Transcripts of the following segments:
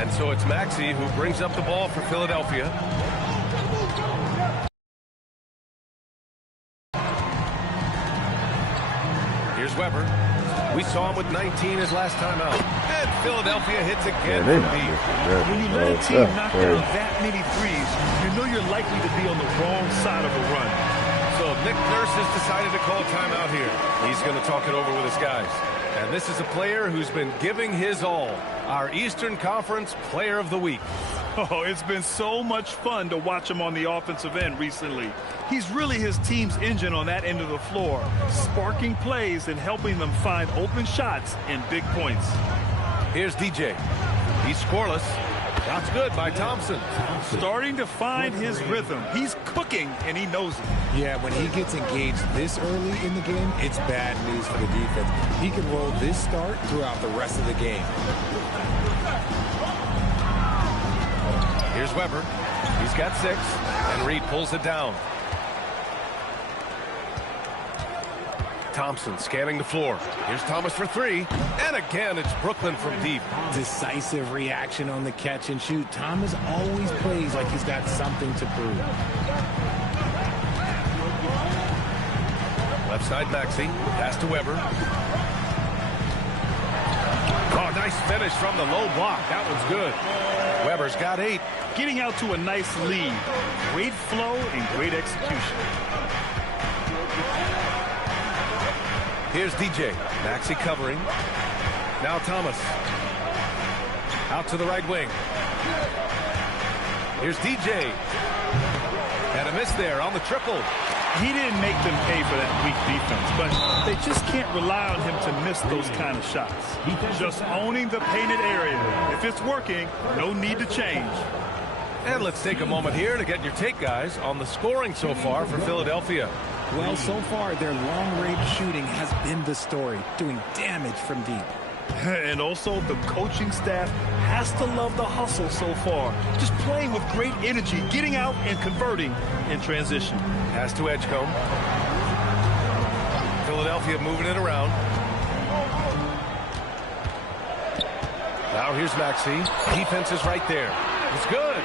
And so it's Maxey who brings up the ball for Philadelphia. Here's Weber. We saw him with 19 his last time out. And Philadelphia hits again from deep. When you let a team knock down that many threes, you know you're likely to be on the wrong side of a run. So Nick Nurse has decided to call timeout here. He's going to talk it over with his guys. And this is a player who's been giving his all. Our Eastern Conference Player of the Week. Oh, it's been so much fun to watch him on the offensive end recently. He's really his team's engine on that end of the floor, sparking plays and helping them find open shots and big points. Here's DJ. He's scoreless. Shots good by Thompson. Starting to find his rhythm. He's cooking, and he knows it. Yeah, when he gets engaged this early in the game, it's bad news for the defense. He can roll this start throughout the rest of the game. Here's Weber. He's got 6, and Reed pulls it down. Thompson scanning the floor. Here's Thomas for 3. And again, it's Brooklyn from deep. Decisive reaction on the catch and shoot. Thomas always plays like he's got something to prove. Left side, Maxey. Pass to Weber. Oh, nice finish from the low block. That one's good. Weber's got 8. Getting out to a nice lead. Great flow and great execution. Here's DJ. Maxey covering. Now Thomas. Out to the right wing. Here's DJ. And a miss there on the triple. He didn't make them pay for that weak defense, but they just can't rely on him to miss those kind of shots. Just owning the painted area. If it's working, no need to change. And let's take a moment here to get your take, guys, on the scoring so far for Philadelphia. Well, so far, their long-range shooting has been the story, doing damage from deep. And also, the coaching staff has to love the hustle so far. Just playing with great energy, getting out and converting in transition. Pass to Edgecombe. Philadelphia moving it around. Now here's Maxey. Defense is right there. It's good.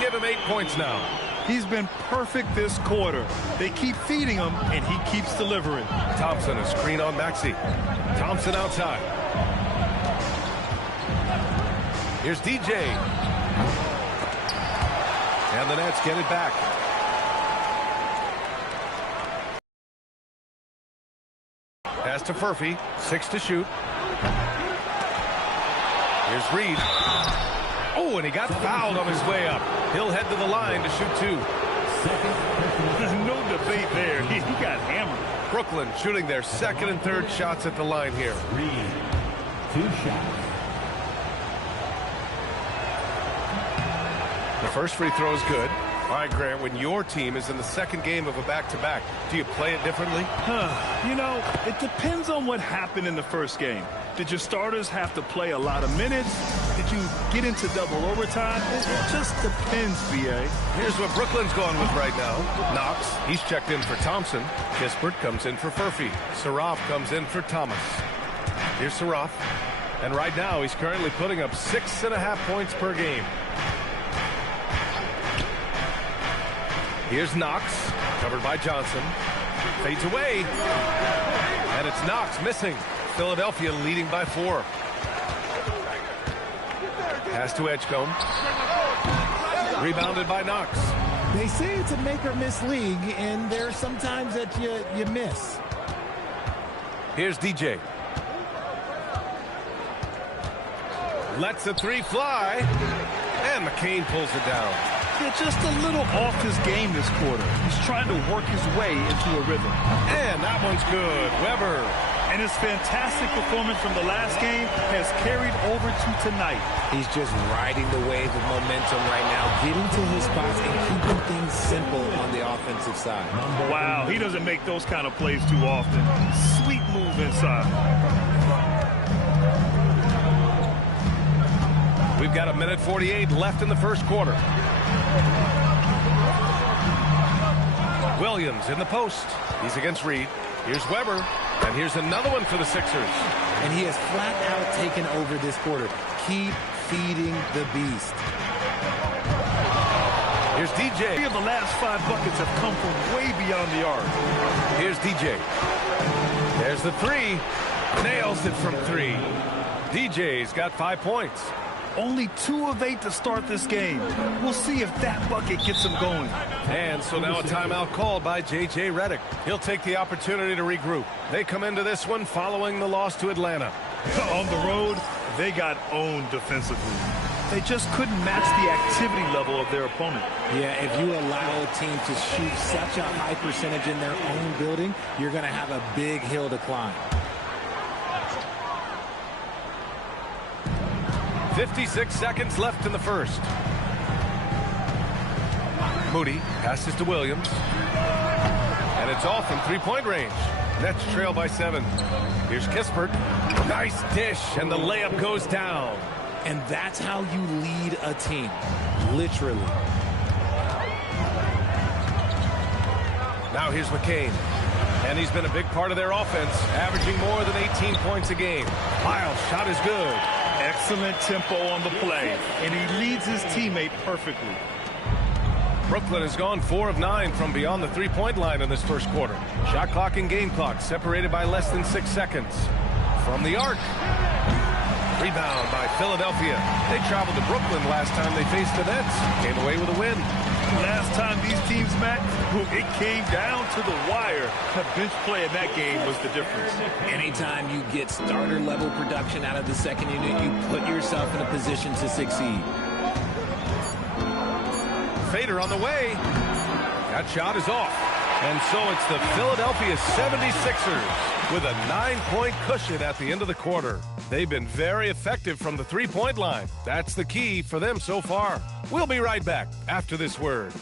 Give him 8 points now. He's been perfect this quarter. They keep feeding him, and he keeps delivering. Thompson, a screen on Maxey. Thompson outside. Here's DJ. And the Nets get it back. Pass to Furphy. 6 to shoot. Here's Reed. Oh, and he got fouled on his way up. He'll head to the line to shoot 2. No debate there. He got hammered. Brooklyn shooting their 2nd and 3rd shots at the line here. Reed, 2 shots. The first free throw is good. All right, Grant, when your team is in the 2nd game of a back-to-back, do you play it differently? You know, it depends on what happened in the first game. Did your starters have to play a lot of minutes? Did you get into double overtime? It just depends, BA. Here's what Brooklyn's going with right now. Knox, he's checked in for Thompson. Kispert comes in for Furphy. Saraf comes in for Thomas. Here's Saraf. And right now, he's currently putting up 6.5 points per game. Here's Knox, covered by Johnson. Fades away. And it's Knox missing. Philadelphia leading by 4. Pass to Edgecombe. Rebounded by Knox. They say it's a make-or-miss league, and there are some times that you miss. Here's DJ. Lets the 3 fly. And McCain pulls it down. Yeah, just a little off his game this quarter. He's trying to work his way into a rhythm. And that one's good. Weber. And his fantastic performance from the last game has carried over to tonight. He's just riding the wave of momentum right now, getting to his spots and keeping things simple on the offensive side. Wow, he doesn't make those kind of plays too often. Sweet move inside. We've got 1:48 left in the first quarter. Williams in the post. He's against Reed. Here's Weber. And here's another one for the Sixers. And he has flat out taken over this quarter. Keep feeding the beast. Here's DJ. 3 of the last 5 buckets have come from way beyond the arc. Here's DJ. There's the 3. Nails it from 3. DJ's got 5 points. Only 2 of 8 to start this game. We'll see if that bucket gets him going. And so now a timeout called by J.J. Redick. He'll take the opportunity to regroup. They come into this one following the loss to Atlanta. On the road, they got owned defensively. They just couldn't match the activity level of their opponent. Yeah, if you allow a team to shoot such a high percentage in their own building, you're going to have a big hill to climb. 56 seconds left in the first. Moody passes to Williams. And it's off from three-point range. Nets trail by 7. Here's Kispert. Nice dish, and the layup goes down. And that's how you lead a team, literally. Now here's McCain. And he's been a big part of their offense, averaging more than 18 points a game. Lyle's shot is good. Excellent tempo on the play, and he leads his teammate perfectly. Brooklyn has gone 4 of 9 from beyond the three-point line in this first quarter. Shot clock and game clock separated by less than 6 seconds. From the arc. Rebound by Philadelphia. They traveled to Brooklyn last time they faced the Nets. Came away with a win. Last time these teams met, it came down to the wire. The bench play in that game was the difference. Anytime you get starter-level production out of the second unit, you put yourself in a position to succeed. Fader on the way. That shot is off. And so it's the Philadelphia 76ers with a 9-point cushion at the end of the quarter. They've been very effective from the three-point line. That's the key for them so far. We'll be right back after this word.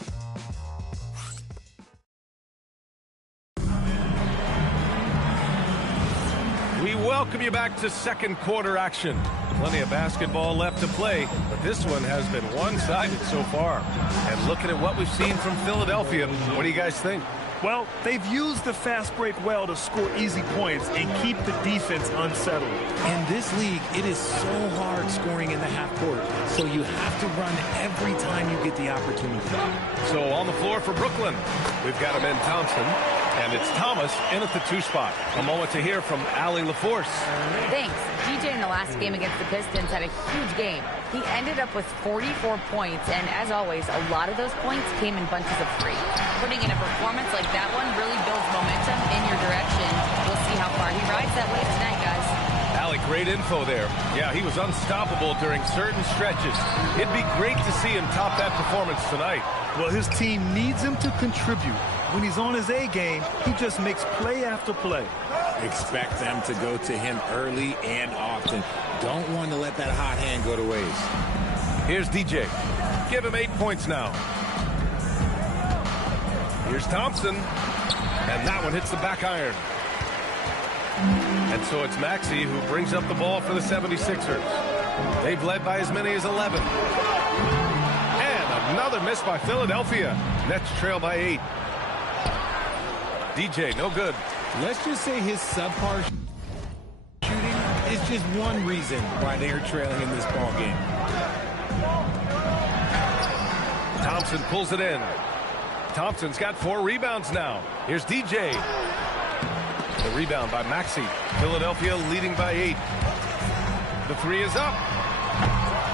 We welcome you back to second quarter action. Plenty of basketball left to play, but this one has been one-sided so far. And looking at what we've seen from Philadelphia, what do you guys think? Well, they've used the fast break well to score easy points and keep the defense unsettled. In this league, it is so hard scoring in the half court, so you have to run every time you get the opportunity. So on the floor for Brooklyn, we've got him in Thompson, and it's Thomas in at the 2 spot. A moment to hear from Allie LaForce. Thanks. DJ in the last game against the Pistons had a huge game. He ended up with 44 points, and as always, a lot of those points came in bunches of 3. Putting in a performance like that one really builds momentum in your direction. We'll see how far he rides that wave tonight, guys. Allie, great info there. Yeah, he was unstoppable during certain stretches. It'd be great to see him top that performance tonight. Well, his team needs him to contribute. When he's on his A game, he just makes play after play. Expect them to go to him early and often. Don't want to let that hot hand go to waste. Here's DJ. Give him 8 points now. Here's Thompson. And that one hits the back iron. And so it's Maxey who brings up the ball for the 76ers. They've led by as many as 11. And another miss by Philadelphia. Nets trail by 8. DJ, no good. Let's just say his subpar shooting is just one reason why they're trailing in this ball game. Thompson pulls it in. Thompson's got 4 rebounds now. Here's DJ. The rebound by Maxey. Philadelphia leading by 8. The 3 is up.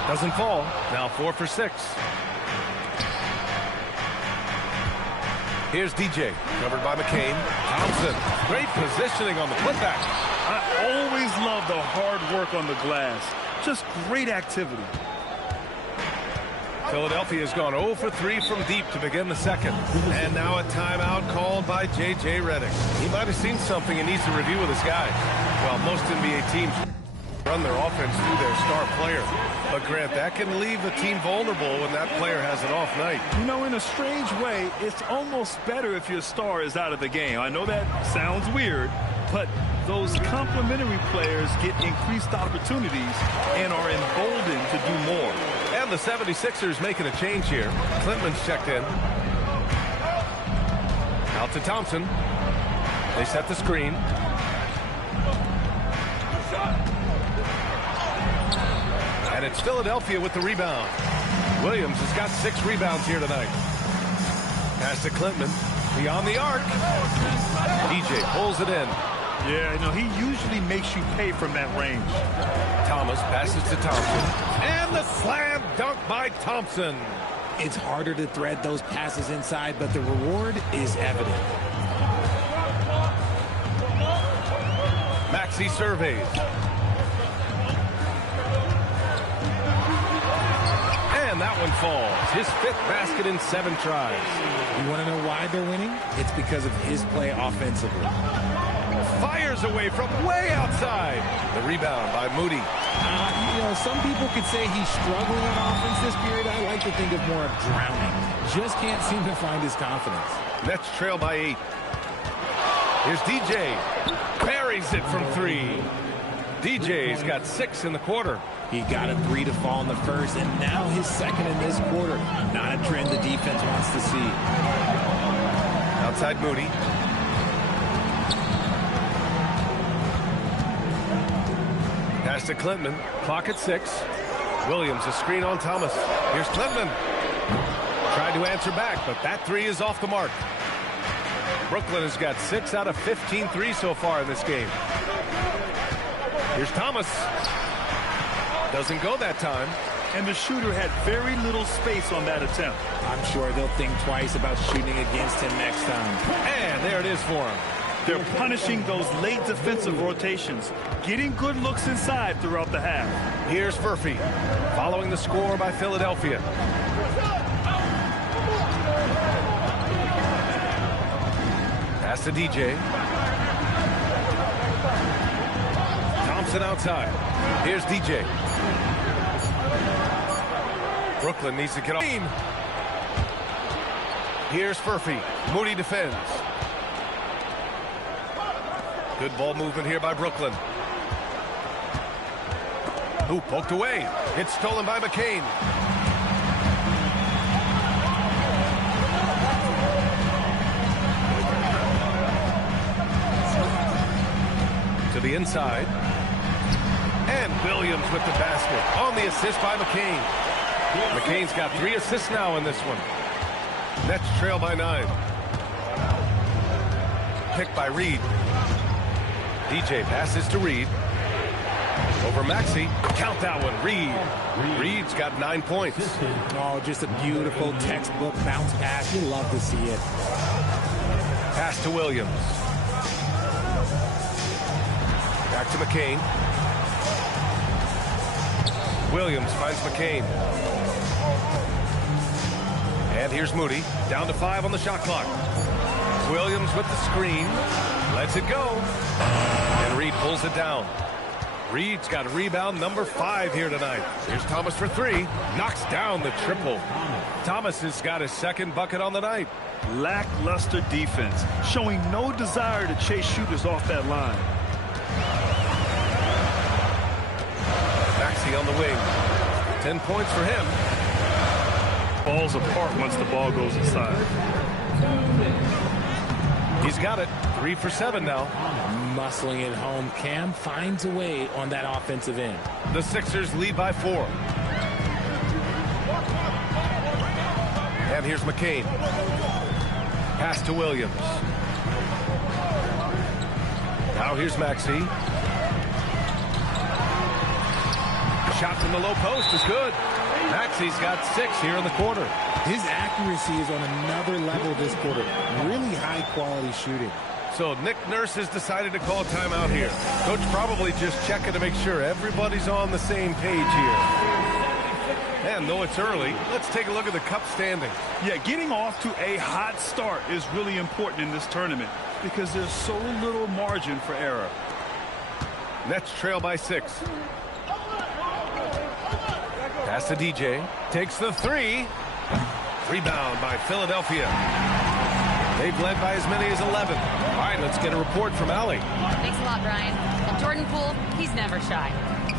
Doesn't fall. Now 4 for 6. Here's DJ, covered by McCain. Thompson, great positioning on the putback. I always love the hard work on the glass. Just great activity. Philadelphia has gone 0 for 3 from deep to begin the second. And now a timeout called by J.J. Redick. He might have seen something and needs to review with his guys. Well, most NBA teams run their offense through their star player. But, Grant, that can leave the team vulnerable when that player has an off night. You know, in a strange way, it's almost better if your star is out of the game. I know that sounds weird, but those complementary players get increased opportunities and are emboldened to do more. And the 76ers making a change here. Clinton's checked in. Out to Thompson. They set the screen. And it's Philadelphia with the rebound. Williams has got 6 rebounds here tonight. Pass to Clinton. Beyond the arc. DJ pulls it in. Yeah, you know, he usually makes you pay from that range. Thomas passes to Thompson. And the slam dunk by Thompson. It's harder to thread those passes inside, but the reward is evident. Maxey surveys. And that one falls. His 5th basket in 7 tries. You want to know why they're winning? It's because of his play offensively. Fires away from way outside. The rebound by Moody. You know, some people could say he's struggling on offense this period. I like to think of more of drowning. Just can't seem to find his confidence. Nets trail by 8. Here's DJ. Buries it from 3. DJ's got 6 in the quarter. He got a 3 to fall in the first, and now his 2nd in this quarter. Not a trend the defense wants to see. Outside Moody. Pass to Clinton. Clock at 6. Williams a screen on Thomas. Here's Clinton. Tried to answer back, but that 3 is off the mark. Brooklyn has got 6 out of 15 threes so far in this game. Here's Thomas. Doesn't go that time. And the shooter had very little space on that attempt. I'm sure they'll think twice about shooting against him next time. And there it is for him. They're punishing those late defensive rotations, getting good looks inside throughout the half. Here's Furphy, following the score by Philadelphia. Pass to DJ. Thompson outside. Here's DJ. Brooklyn needs to get off. Here's Furphy. Moody defends. Good ball movement here by Brooklyn. Who poked away. It's stolen by McCain. To the inside. And Williams with the basket. On the assist by McCain. McCain's got 3 assists now in this one. Nets trail by 9. Pick by Reed. DJ passes to Reed. Over Maxey. Count that one. Reed. Reed's got 9 points. Oh, just a beautiful textbook bounce pass. You love to see it. Pass to Williams. Back to McCain. Williams finds McCain. And here's Moody. Down to 5 on the shot clock. Williams with the screen. Lets it go. And Reed pulls it down. Reed's got rebound number 5 here tonight. Here's Thomas for 3. Knocks down the triple. Thomas has got his 2nd bucket on the night. Lackluster defense, showing no desire to chase shooters off that line. Maxey on the wing. 10 points for him. Falls apart once the ball goes inside. He's got it. 3 for 7 now. Muscling it home. Cam finds a way on that offensive end. The Sixers lead by 4. And here's McCain. Pass to Williams. Now here's Maxey. Shot from the low post is good. Maxey's got 6 here in the quarter. His accuracy is on another level this quarter. Really high quality shooting. So Nick Nurse has decided to call timeout here. Coach probably just checking to make sure everybody's on the same page here. And though it's early, let's take a look at the cup standings. Yeah, getting off to a hot start is really important in this tournament because there's so little margin for error. Nets trail by 6. Pass to DJ. Takes the 3. Rebound by Philadelphia. They've led by as many as 11. All right, let's get a report from Allie. Thanks a lot, Brian. Well, Jordan Poole, he's never shy.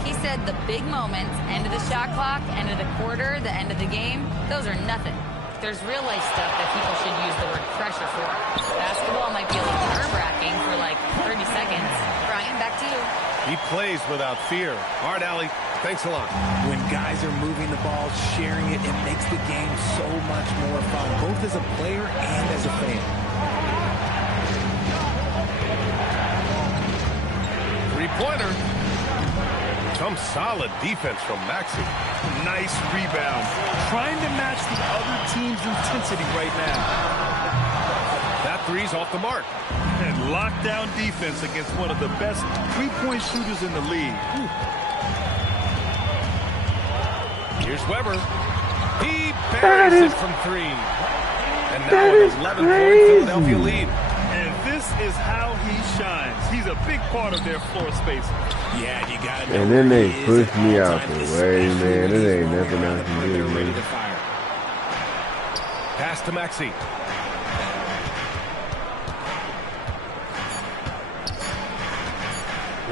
He said the big moments, end of the shot clock, end of the quarter, the end of the game, those are nothing. There's real life stuff that people should use the word pressure for. Basketball might be a little nerve-wracking for like 30 seconds. Brian, back to you. He plays without fear. All right, Allie, Thanks a lot. When guys are moving the ball, sharing it, it makes the game so much more fun, both as a player and as a fan. Three-pointer. Some solid defense from Maxey. Nice rebound. Trying to match the other team's intensity right now. That three's off the mark. And lockdown defense against one of the best three-point shooters in the league. Here's Weber. He buries it from three. And now an 11-point Philadelphia lead. And this is how he shines. He's a big part of their floor space. Yeah, you got to know. And then they push me out the way, man. It ain't nothing I can do, man. Pass to Maxey.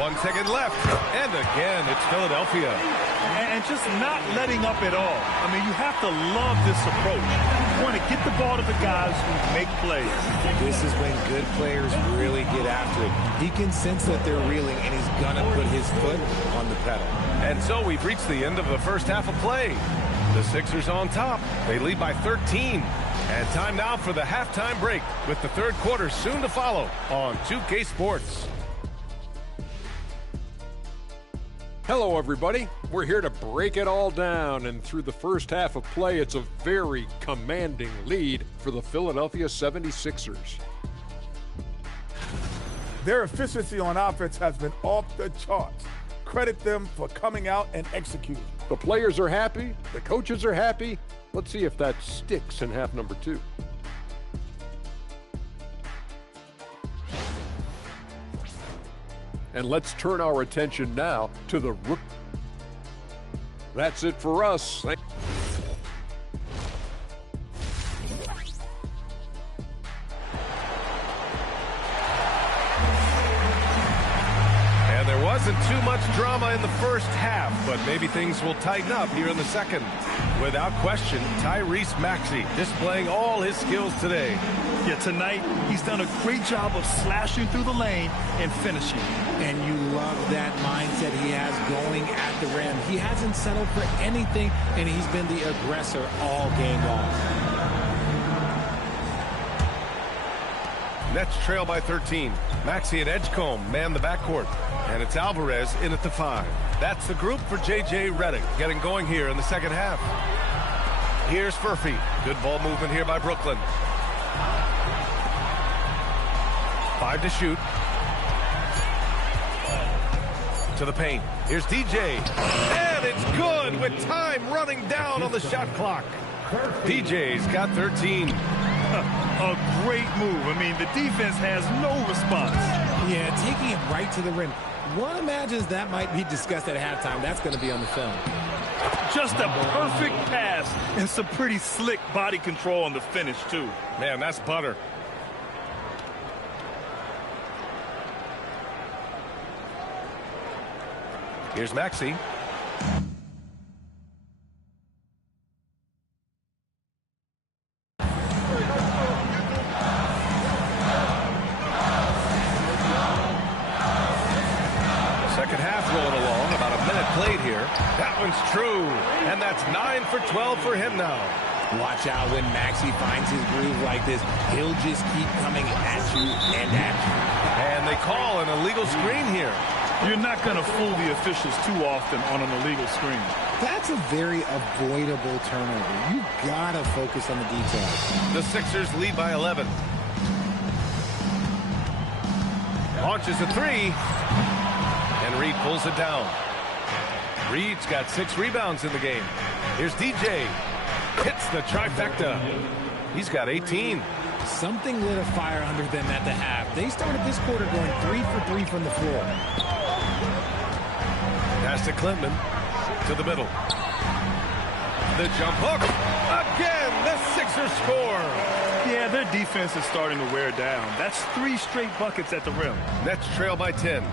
One second left. And again, it's Philadelphia. And just not letting up at all. I mean, you have to love this approach. You want to get the ball to the guys who make plays. This is when good players really get after it. He can sense that they're reeling, and he's going to put his foot on the pedal. And so we've reached the end of the first half of play. The Sixers on top. They lead by 13. And time now for the halftime break, with the third quarter soon to follow on 2K Sports. Hello, everybody. We're here to break it all down, and through the first half of play, it's a very commanding lead for the Philadelphia 76ers. Their efficiency on offense has been off the charts. Credit them for coming out and executing. The players are happy. The coaches are happy. Let's see if that sticks in half number two. And let's turn our attention now to the rook. That's it for us. And there wasn't too much drama in the first half, but maybe things will tighten up here in the second. Without question, Tyrese Maxey displaying all his skills today. Yeah, tonight he's done a great job of slashing through the lane and finishing. And you love that mindset he has going at the rim. He hasn't settled for anything, and he's been the aggressor all game long. Nets trail by 13. Maxey and Edgecombe man the backcourt. And it's Alvarez in at the 5. That's the group for J.J. Redick getting going here in the second half. Here's Furphy. Good ball movement here by Brooklyn. 5 to shoot. To the paint. Here's DJ. And it's good with time running down on the shot clock. DJ's got 13. A great move. I mean, the defense has no response. Yeah, taking it right to the rim. One imagines that might be discussed at halftime. That's going to be on the film. Just a perfect pass and some pretty slick body control on the finish, too. Man, that's butter. Here's Maxey. Second half rolling along, about a minute played here. That one's true, and that's 9 for 12 for him now. Watch out when Maxey finds his groove like this. He'll just keep coming at you and at you. And they call an illegal screen here. You're not going to fool the officials too often on an illegal screen. That's a very avoidable turnover. You gotta focus on the details. The Sixers lead by 11. Launches a 3. And Reed pulls it down. Reed's got 6 rebounds in the game. Here's DJ. Hits the trifecta. He's got 18. Something lit a fire under them at the half. They started this quarter going 3 for 3 from the floor. Pass to Clinton. To the middle. The jump hook. Again, the Sixers score. Yeah, their defense is starting to wear down. That's 3 straight buckets at the rim. Nets trail by 10.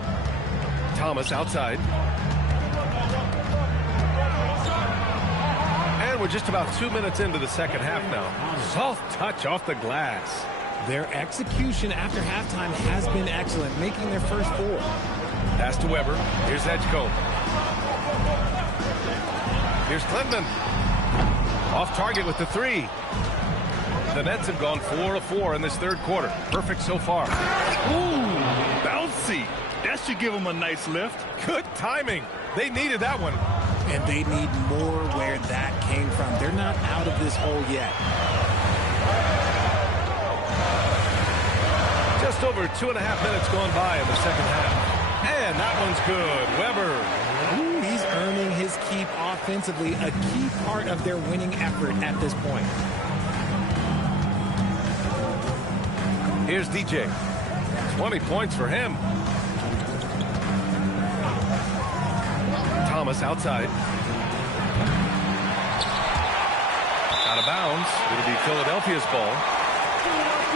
Thomas outside. And we're just about 2 minutes into the second half now. Soft touch off the glass. Their execution after halftime has been excellent, making their first 4. Pass to Weber. Here's Edgecombe. Here's Clinton. Off target with the three. The Nets have gone 4 of 4 in this third quarter. Perfect so far. Ooh, bouncy. That should give them a nice lift. Good timing. They needed that one. And they need more where that came from. They're not out of this hole yet. Just over 2.5 minutes gone by in the second half. And that one's good. Weber. Ooh, he's earning his keep offensively, a key part of their winning effort at this point. Here's DJ. 20 points for him. Thomas outside. Out of bounds. It'll be Philadelphia's ball.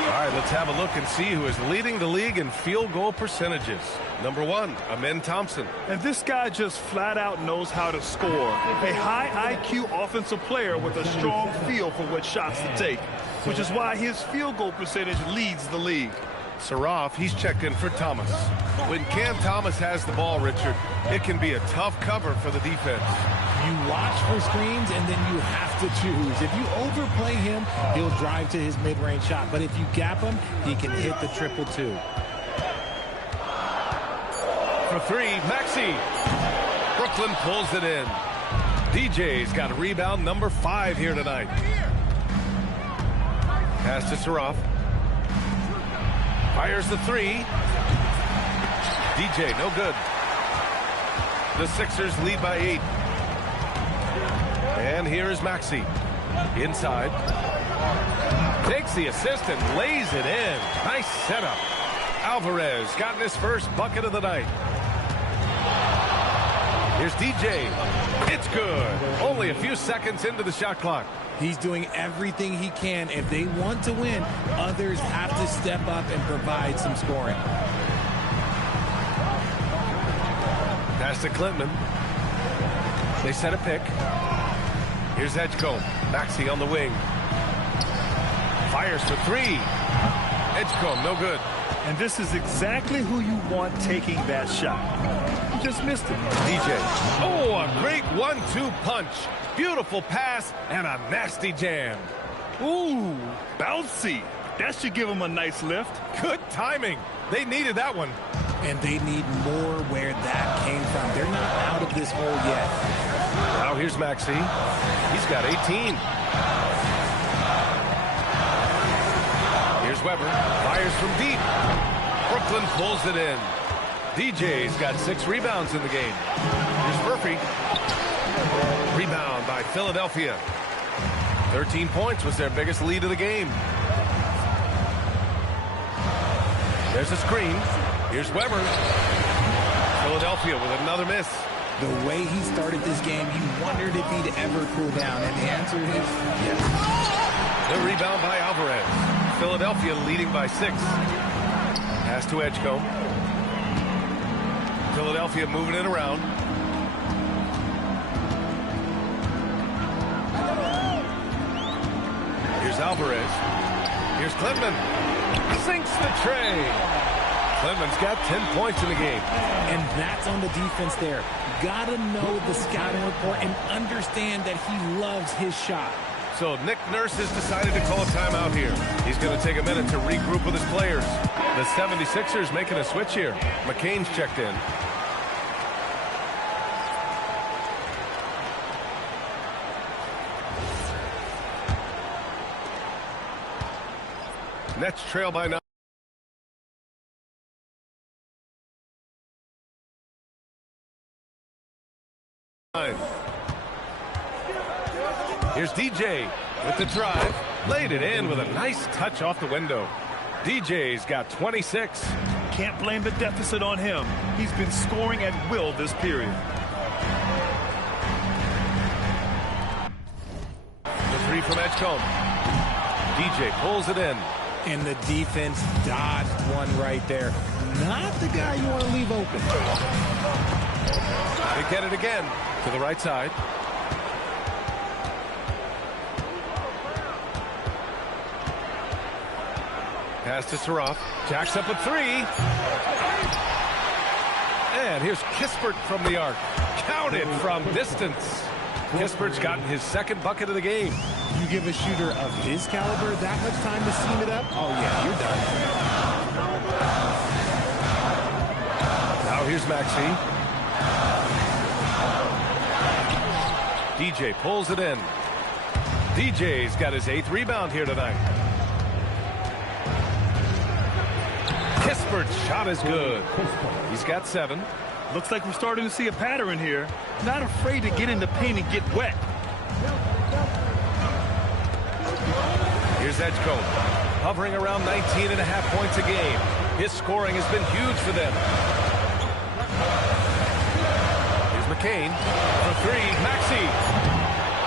All right, let's have a look and see who is leading the league in field goal percentages. Number 1, Amen Thompson. And this guy just flat out knows how to score. A high IQ offensive player with a strong feel for what shots to take, which is why his field goal percentage leads the league. Saraf, he's checked in for Thomas. When Cam Thomas has the ball, Richard, it can be a tough cover for the defense. You watch for screens, and then you have to choose. If you overplay him, he'll drive to his mid-range shot. But if you gap him, he can hit the 2-2. For 3, Maxey. Brooklyn pulls it in. DJ's got a rebound, number 5 here tonight. Pass to Saraf. Fires the 3. DJ, no good. The Sixers lead by 8. And here is Maxey. Inside. Takes the assist and lays it in. Nice setup. Alvarez gotten his first bucket of the night. Here's DJ. It's good. Only a few seconds into the shot clock. He's doing everything he can. If they want to win, others have to step up and provide some scoring. Pass to Clinton. They set a pick. Here's Edgecombe. Maxey on the wing. Fires for 3. Edgecombe, no good. And this is exactly who you want taking that shot. You just missed it. DJ. Oh, a great 1-2 punch. Beautiful pass and a nasty jam. Ooh, bouncy. That should give them a nice lift. Good timing. They needed that one. And they need more where that came from. They're not out of this hole yet. Now here's Maxey. He's got 18. Here's Weber. Fires from deep. Brooklyn pulls it in. DJ's got 6 rebounds in the game. Here's Murphy. Rebound by Philadelphia. 13 points was their biggest lead of the game. There's a screen. Here's Weber. Philadelphia with another miss. The way he started this game, you wondered if he'd ever cool down, and the answer is yes. The rebound by Alvarez. Philadelphia leading by 6. Pass to Edgecombe. Philadelphia moving it around. Here's Alvarez. Here's Clinton. Sinks the tray. Clinton's got 10 points in the game. And that's on the defense there. Gotta know the scouting report and understand that he loves his shot. So Nick Nurse has decided to call a timeout here. He's going to take a minute to regroup with his players. The 76ers making a switch here. McCain's checked in. Nets trail by 9. Here's DJ with the drive. Laid it in with a nice touch off the window. DJ's got 26. Can't blame the deficit on him. He's been scoring at will this period. The 3 from Edgecombe. DJ pulls it in. And the defense dodged one right there. Not the guy you want to leave open. They get it again to the right side. Pass to Saraf. Jacks up a 3. And here's Kispert from the arc. Counted from distance. Kispert's gotten his second bucket of the game. You give a shooter of his caliber that much time to steam it up, oh yeah, you're done. Now here's Maxey. DJ pulls it in. DJ's got his 8th rebound here tonight. Kispert's shot is good. He's got 7. Looks like we're starting to see a pattern here. Not afraid to get in the paint and get wet. Here's Edgecombe, hovering around 19.5 points a game. His scoring has been huge for them. Here's McCain for 3. Maxey.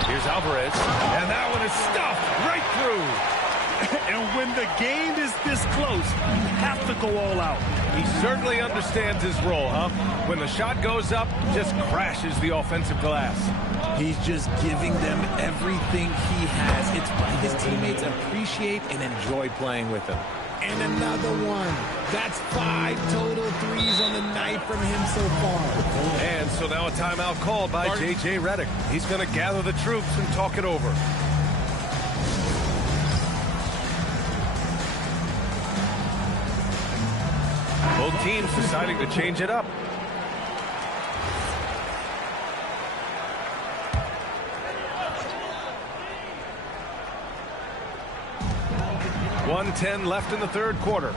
Here's Alvarez, and that one is stuffed right through. And when the game is this close, you have to go all out. He certainly understands his role, huh? When the shot goes up, just crashes the offensive glass. He's just giving them everything he has. It's why his teammates appreciate and enjoy playing with him. And another one. That's 5 total threes on the night from him so far. And so now a timeout called by J.J. Redick. He's going to gather the troops and talk it over. Both teams deciding to change it up. .110 left in the third quarter.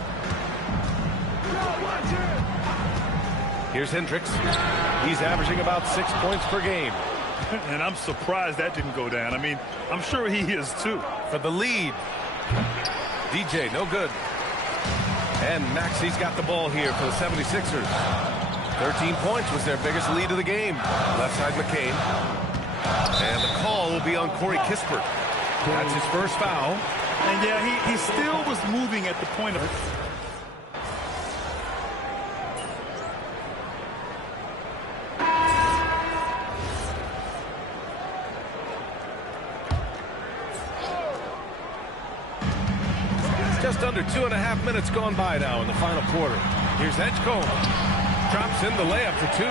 Here's Hendricks. He's averaging about 6 points per game. And I'm surprised that didn't go down. I mean, I'm sure he is too. For the lead. DJ, no good. And Maxey's got the ball here for the 76ers. 13 points was their biggest lead of the game. Left side McCain. And the call will be on Corey Kispert. That's his first foul. And yeah, he still was moving at the point of... Just under 2.5 minutes gone by now in the final quarter. Here's Edgecombe. Drops in the layup for 2.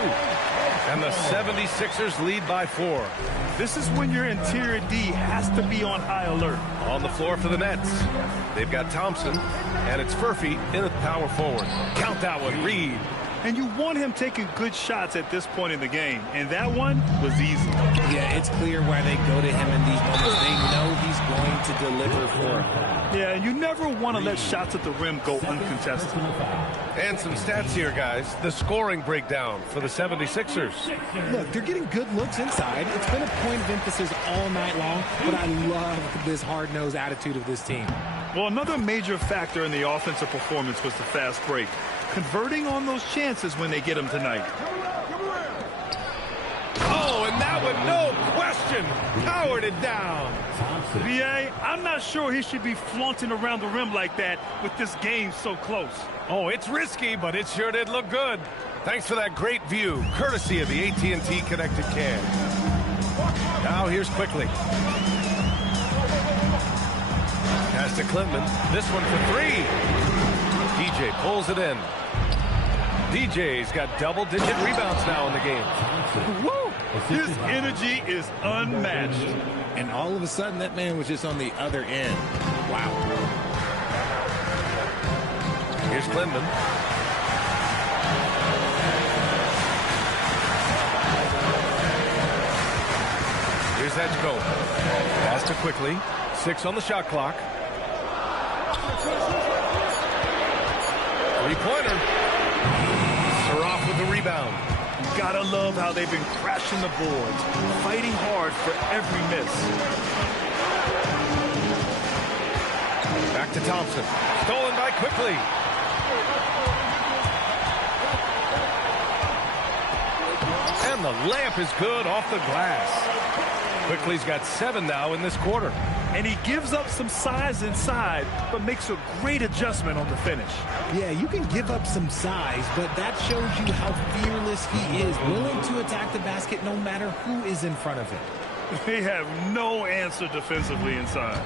And the 76ers lead by 4. This is when your interior D has to be on high alert. On the floor for the Nets. They've got Thompson, and it's Furphy in at power forward. Count that one, Reed. And you want him taking good shots at this point in the game. And that one was easy. Yeah, it's clear why they go to him in these moments. They know he's going to deliver for them. Yeah, and you never want to let shots at the rim go uncontested. And some stats here, guys. The scoring breakdown for the 76ers. Look, they're getting good looks inside. It's been a point of emphasis all night long, but I love this hard-nosed attitude of this team. Well, another major factor in the offensive performance was the fast break. Converting on those chances when they get them tonight. Oh, and that one, no question, powered it down. B.A., I'm not sure he should be flaunting around the rim like that with this game so close. Oh, it's risky, but it sure did look good. Thanks for that great view, courtesy of the AT&T Connected Cam. Now here's Quickly. Pass to Klintman. This one for 3. DJ pulls it in. DJ's got double-digit rebounds now in the game. Woo! His energy is unmatched. And all of a sudden, that man was just on the other end. Wow. Here's Klintman. Here's Edgecombe. Pass to Quickly. 6 on the shot clock. Three-pointer. Saraf with the rebound. Gotta love how they've been crashing the boards, fighting hard for every miss. Back to Thompson. Stolen by Quickly. And the layup is good off the glass. Quickly's got 7 now in this quarter. And he gives up some size inside, but makes a great adjustment on the finish. Yeah, you can give up some size, but that shows you how fearless he is, willing to attack the basket no matter who is in front of him. They have no answer defensively inside.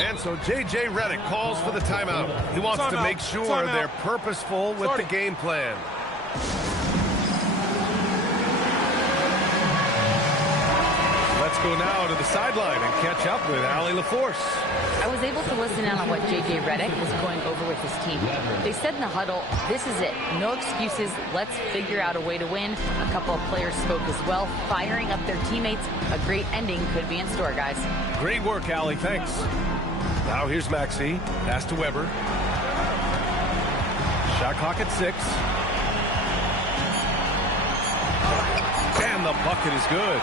And so J.J. Redick calls for the timeout. He wants to make sure they're purposeful with the game plan. Let's go now to the sideline and catch up with Allie LaForce. I was able to listen in on what J.J. Redick was going over with his team. They said in the huddle, this is it. No excuses. Let's figure out a way to win. A couple of players spoke as well, firing up their teammates. A great ending could be in store, guys. Great work, Allie. Thanks. Now here's Maxey. Pass to Weber. Shot clock at 6. And the bucket is good.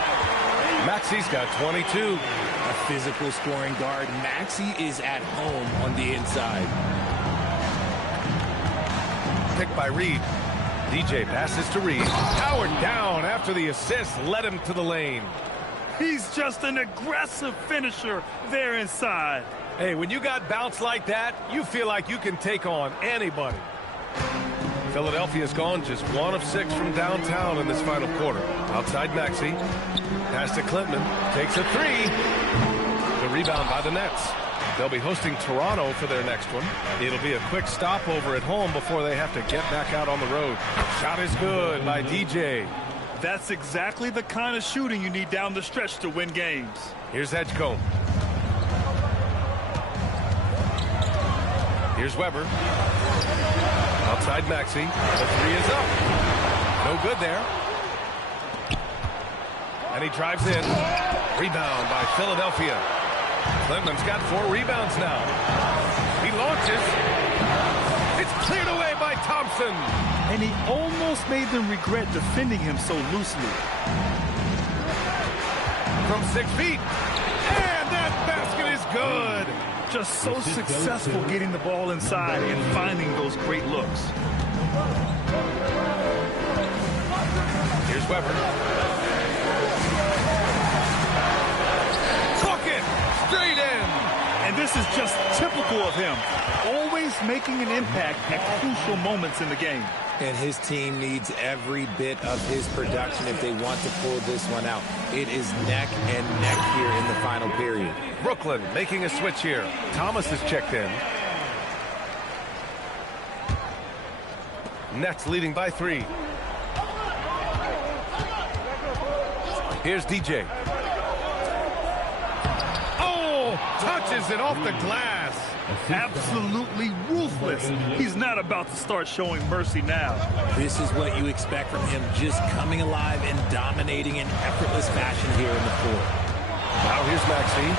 Maxey's got 22. A physical scoring guard. Maxey is at home on the inside. Picked by Reed. DJ passes to Reed. Powered down after the assist led him to the lane. He's just an aggressive finisher there inside. Hey, when you got bounce like that, you feel like you can take on anybody. Philadelphia's gone just 1 of 6 from downtown in this final quarter. Outside Maxey. Pass to Klintman. Takes a 3. The rebound by the Nets. They'll be hosting Toronto for their next one. It'll be a quick stopover at home before they have to get back out on the road. Shot is good by DJ. That's exactly the kind of shooting you need down the stretch to win games. Here's Edgecombe. Here's Weber. Outside Maxey. The 3 is up. No good there. And he drives in. Rebound by Philadelphia. Klintman's got 4 rebounds now. He launches. It's cleared away by Thompson. And he almost made them regret defending him so loosely. From 6 feet. And that basket is good. Just so successful getting the ball inside and finding those great looks. Here's Weber. Bucket! Straight in! And this is just typical of him. Always making an impact at crucial moments in the game. And his team needs every bit of his production if they want to pull this one out. It is neck and neck here in the final period. Brooklyn making a switch here. Thomas is checked in. Nets leading by 3. Here's DJ. Oh, touches it off the glass. Absolutely ruthless. He's not about to start showing mercy now. This is what you expect from him, just coming alive and dominating in effortless fashion here in the court. Now here's Maxey.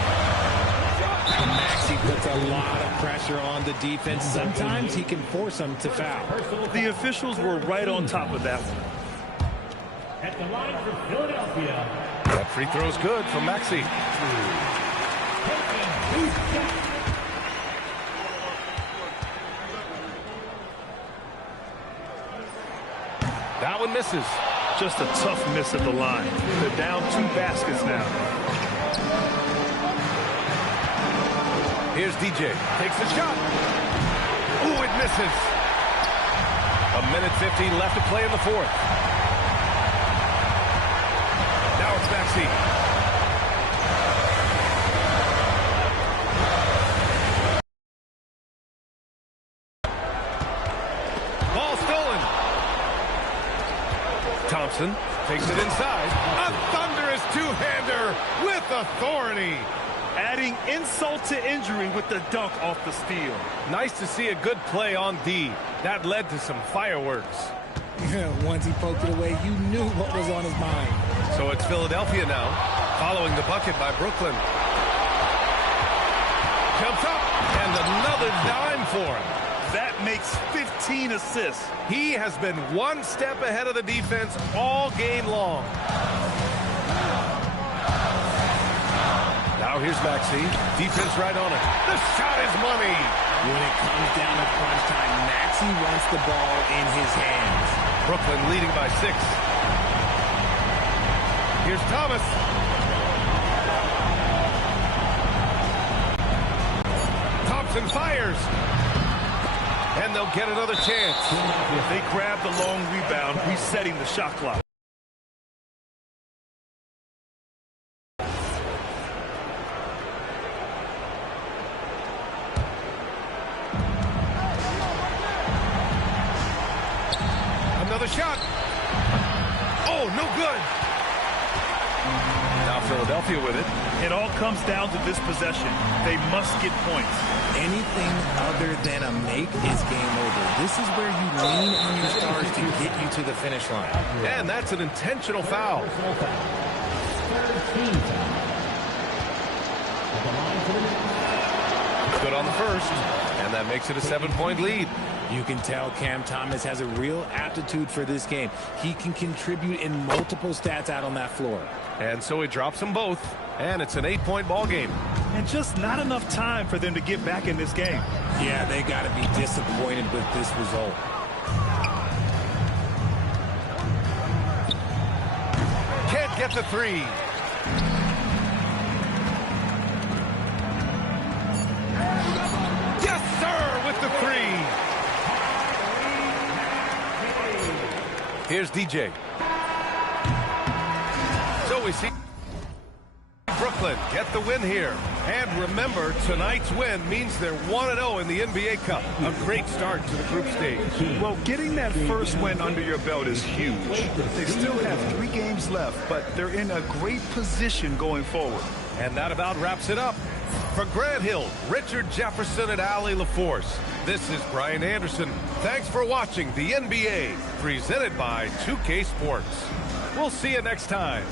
Maxey puts a lot of pressure on the defense. Sometimes he can force them to foul. The officials were right on top of that one. At the line for Philadelphia. That free throw's good from Maxey. That one misses. Just a tough miss at the line. They're down 2 baskets now. Here's DJ. Takes the shot. Ooh, it misses. 1:15 left to play in the 4th. Now it's Maxey. Ball stolen. Thompson takes it inside. A thunderous 2-hander with authority. Adding insult to injury with the dunk off the steal. Nice to see a good play on D. That led to some fireworks. Once he poked it away, you knew what was on his mind. So it's Philadelphia now, following the bucket by Brooklyn. Jumps up, and another dime for him. That makes 15 assists. He has been 1 step ahead of the defense all game long. Now here's Maxey. Defense right on it. The shot is money. When it comes down to crunch time, Maxey wants the ball in his hands. Brooklyn leading by 6. Here's Thomas. Thompson fires. And they'll get another chance. They grab the long rebound, resetting the shot clock. Another shot. Oh, no good. Now Philadelphia Philadelphia with it. It all comes down to this possession. They must get points. Anything other than a make is game over. This is where you lean on your stars to get you to the finish line. And that's an intentional foul. Good on the first, and that makes it a 7-point lead. You can tell Cam Thomas has a real aptitude for this game. He can contribute in multiple stats out on that floor. And so he drops them both, and it's an 8-point ball game. And just not enough time for them to get back in this game. Yeah, they got to be disappointed with this result. Can't get the three. Yes, sir, with the three. Here's DJ. So we see Brooklyn get the win here. And remember, tonight's win means they're 1-0 in the NBA Cup. A great start to the group stage. Well, getting that first win under your belt is huge. They still have 3 games left, but they're in a great position going forward. And that about wraps it up. For Grant Hill, Richard Jefferson, and Allie LaForce, this is Brian Anderson. Thanks for watching the NBA, presented by 2K Sports. We'll see you next time.